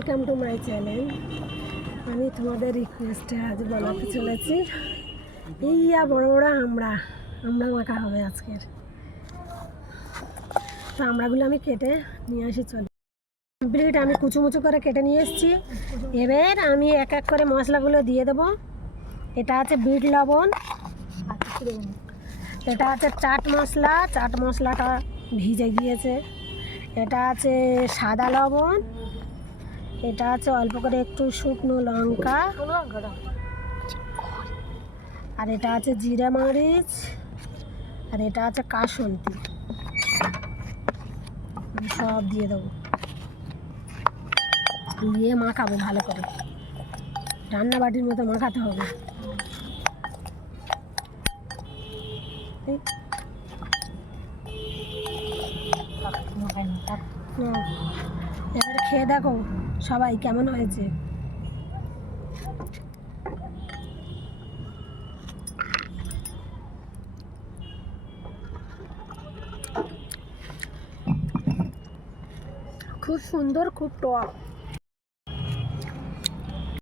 Welcome to my channel. আমি তোমাদের রিকোয়েস্টে আজ বানাতে চলেছি ইয়া বড় বড় আমরা মাখা হবে আজকের। তো আমড়াগুলো আমি কেটে নিয়ে আসি, চলে কমপ্লিট। আমি কুচুমুচু করে কেটে নিয়ে এসেছি। এবার আমি এক এক করে মশলাগুলো দিয়ে দেবো। এটা আছে বিট লবণ, এটা আছে চাট মশলাটা ভিজে গিয়েছে। এটা আছে সাদা লবণ, এটা আছে অল্প করে একটু শুকনো লঙ্কা, আর এটা আছে জিরে মরিচ, আর এটা আছে কাসুন্দি। সব দিয়ে দেবো, দিয়ে মাখাবো ভালো করে, রান্না বাটির মতো মাখাতে হবে। এবার খেয়ে দেখো সবাই কেমন হয়েছে। খুব সুন্দর, খুব টক।